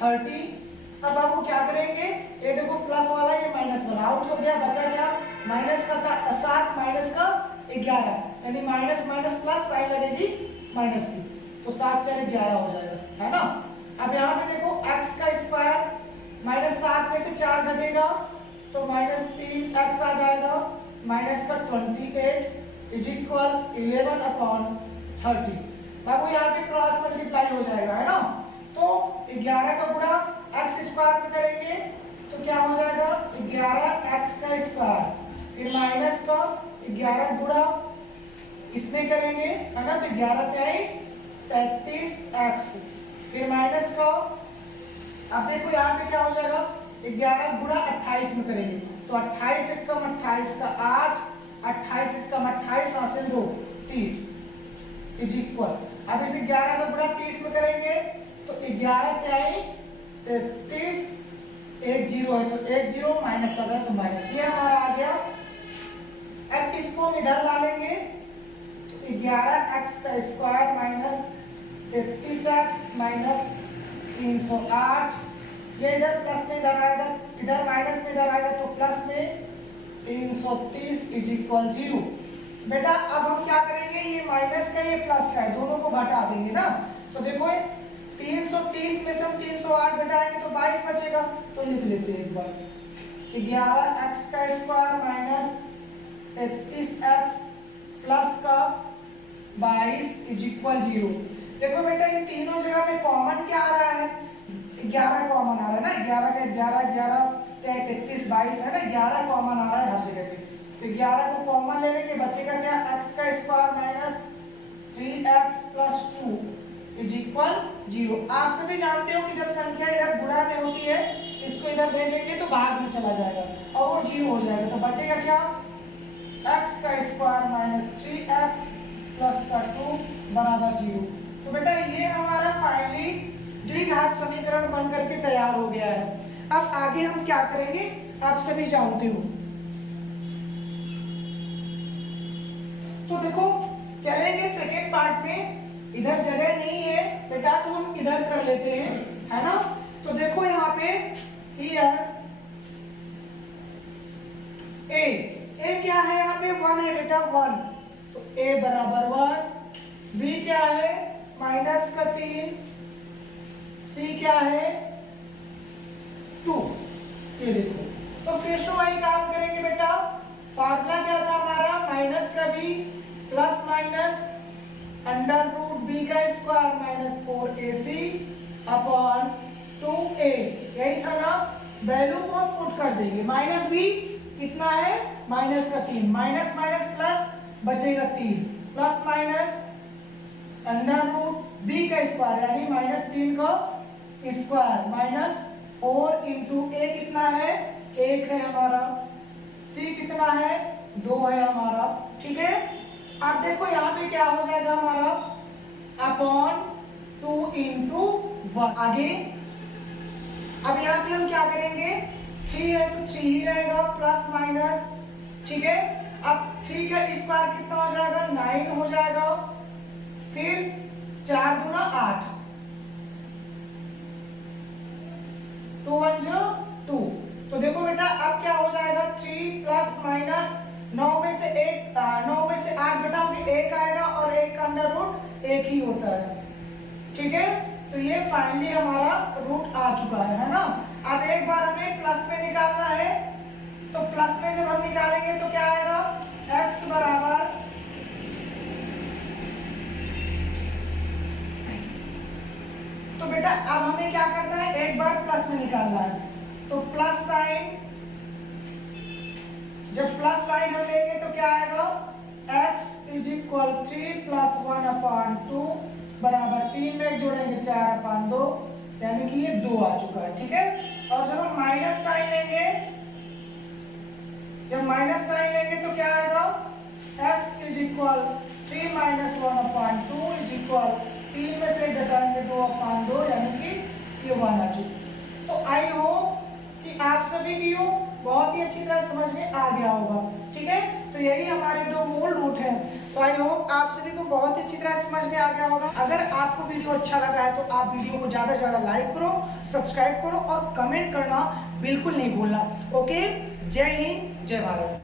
30। अब आपको क्या करेंगे, ये देखो प्लस वाला ये माइनस वाला आउट हो गया, बचा क्या माइनस का 7 माइनस का 11, यानी माइनस माइनस प्लस साइन लगेगी माइनस की, तो 7 4 11 हो जाएगा, है ना। अब यहाँ पे देखो x का स्क्वायर माइनस 7 में से 4 घटेगा तो माइनस 3x आ जाएगा, माइनस का 28 इज इक्वल 11 अपॉन 30। बाबू यहाँ पे क्रॉस मल्टीप्लाई हो जाएगा, है ना, तो 11 का गुणा x स्क्वायर में करेंगे तो क्या हो जाएगा 11x का स्क्वायर, फिर माइनस का 11 गुणा इसमें करेंगे, है ना, तो 11 तिहाई 33x, फिर माइनस का, अब देखो यहाँ पे क्या हो जाएगा 11 गुणा 28 में करेंगे तो 28 एकम 28 का 8, 28 एकम 28 हासिल 2 30 इज इक्वल, अब इसे 11 का गुणा 30 में करेंगे तो 11 तिहाई 33, 1 0 है तो 1 0 माइनस लगा तो माइनस, ये हमारा आ गया। अब इसको हम इधर ला लेंगे तो 11x का स्क्वायर माइनस 33x माइनस 308, ये इधर प्लस में इधर आएगा, इधर माइनस में इधर आएगा तो प्लस में 330 इज इक्वल 0। बेटा अब हम क्या करेंगे जाएंगे, ये माइनस का ये प्लस का है, दोनों को घटा देंगे ना। तो देखो 330 में से हम 308 घटाएंगे तो 22 बचेगा। तो लिख लेते हैं एक बार, 11x का स्क्वायर माइनस 33x प्लस का 22 इज इक्वल 0। देखो बेटा इन तीनों जगह में कॉमन क्या आ रहा है, 11 कॉमन आ रहा है ना, 11 का 11 11 33 22 है ना, 11 कॉमन आ रहा है हर जगह पे। तो 11 को कॉमन ले लेंगे, बचेगा क्या, x का square minus 3x plus 2 is equal 0। आप सभी जानते हो कि जब संख्या इधर गुणा में होती है, इसको इधर भेजेंगे तो भाग में चला जाएगा और वो 0 हो जाएगा। तो बचेगा क्या, x का स्क्वायर माइनस 3x प्लस का 2 बराबर 0। तो बेटा ये हमारा फाइनली द्विघात समीकरण बन करके तैयार हो गया है। अब आगे हम क्या करेंगे आप सभी जानते हो। तो देखो चलेंगे सेकेंड पार्ट में, इधर जगह नहीं है बेटा तो हम इधर कर लेते हैं, है ना। तो देखो यहाँ पे हियर ए क्या है, यहाँ पे 1 है बेटा 1, तो a बराबर 1, b क्या है माइनस का 3, c क्या है 2। ये देखो तो फिर से वही काम करेंगे बेटा, फार्मूला क्या था हमारा, माइनस का b plus minus under root b का square minus 4ac upon 2a, यही था ना। वैल्यू को हम पुट कर देंगे, माइनस b कितना है माइनस का 3, माइनस माइनस प्लस बचेगा 3 plus minus under root b का स्क्वायर यानी माइनस 3 का स्क्वायर माइनस 4 इंटू a कितना है 1 है हमारा, c कितना है 2 है हमारा, ठीक है। अब देखो यहाँ पे क्या हो जाएगा हमारा अपॉन 2 इंटू 1। आगे अब यहाँ पे हम क्या करेंगे, 3 है तो 3 ही रहेगा प्लस माइनस, ठीक है। अब 3 का स्क्वायर कितना हो जाएगा 9 हो जाएगा, फिर 4 दूना 8, 2 1 0 2। तो देखो बेटा अब क्या हो जाएगा 3 प्लस माइनस 9 में से 8 घटाओगे 1 आएगा और 1 का अंडर रूट 1 ही होता है, ठीक है। तो ये फाइनली हमारा रूट आ चुका है ना। अब एक बार हमें प्लस में निकालना है, तो प्लस में जब हम निकालेंगे तो क्या आएगा x बराबर तो बेटा अब हमें क्या करना है, एक बार प्लस में निकालना है। तो प्लस साइन, जब प्लस साइन हम लेंगे तो क्या आएगा x is equal 3 plus 1 upon 2 बराबर 3 में जोड़ेंगे 4 अपॉन 2 यानी कि ये 2 आ चुका है, ठीक है। और जब हम माइनस साइन लेंगे, जब माइनस साइन लेंगे तो क्या आएगा x is equal 3 minus 1 upon 2 is equal 3 में से घटाएंगे 2 अपॉन 2 यानी कि ये 1 आ चुका। तो आई होप कि आप सभी को बहुत ही अच्छी तरह समझ में आ गया होगा, ठीक है। तो यही हमारे दो मूल रूट हैं। तो आई होप आप सभी को बहुत ही अच्छी तरह समझ में आ गया होगा। अगर आपको वीडियो अच्छा लगा है तो आप वीडियो को ज़्यादा से ज़्यादा लाइक करो, सब्सक्राइब करो और कमेंट करना बिल्कुल नहीं भूलना। ओके, जय हिंद, जय भारत।